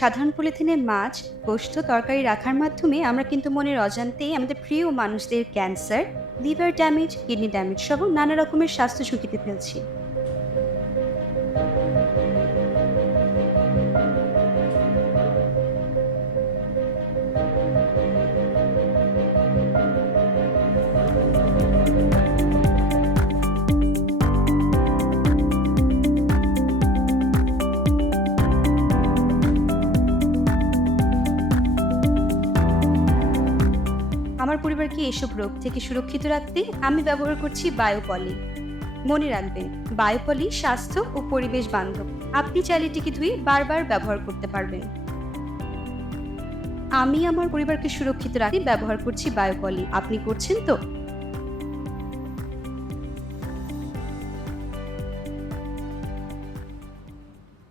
সাধারণ পলিথিনে মাছ, গোশত, তরকারি রাখার মাধ্যমে আমরা কিন্তু মনের অজান্তেই আমাদের প্রিয় মানুষদের cancer, liver damage, kidney damage সহ নানা রকমের স্বাস্থ্য ঝুঁকিতে ফেলছি। আমার পরিবারকে এসব রোগ থেকে সুরক্ষিত রাখতে আমি ব্যবহার করছি বায়োপলি। মনে রাখবেন, বায়োপলি স্বাস্থ্য ও পরিবেশ বান্ধব। আপনি চাইলে এটিকে ধুয়ে বারবার ব্যবহার করতে পারবেন। আমি আমার পরিবারকে সুরক্ষিত রাখতে ব্যবহার করছি বায়োপলি। আপনি করছেন তো?